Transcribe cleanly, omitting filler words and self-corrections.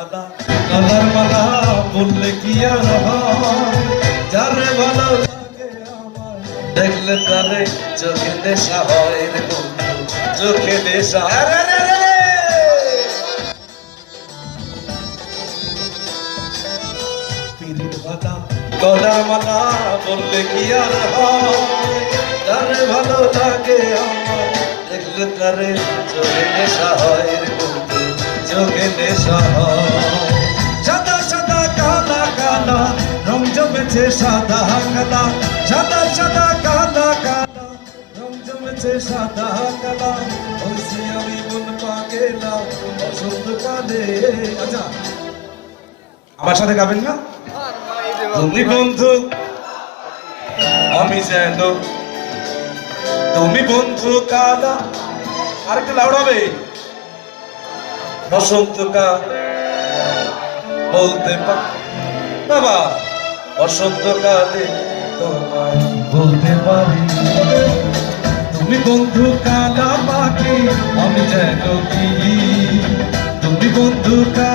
কালা কালার মালা বললে কি আর হয়, যারে ভালো লাগে আমার দেখলে তারে চোখে নেশা হয় রে বন্ধু, চোখে নেশা। পিরিত মালা গলার মালা বললে কি আর হয়, যারে ভালো লাগে আমার দেখলে তারে চোখে নেশা হয় রে বন্ধু, চোখে নেশা হয়। সাদা সাদা কালা কালা রং জমেছে সাদা কালা, সাদা সাদা কালা কালা রং জমেছে সাদা কালা, হইছি আমি মন পাগেলা বসন্ত কালে। আচ্ছা আমার সাথে গাবেন না? তুমি বন্ধু আমি যেন, তুমি বন্ধু কালা, আর একটু লাউড হবে। বসন্তকাল বলতে বাবা, বসন্তকালে তোমায় বলতে পারি, তুমি বন্ধু কালা পাখি আমি যেন কি, তুমি বন্ধু কালা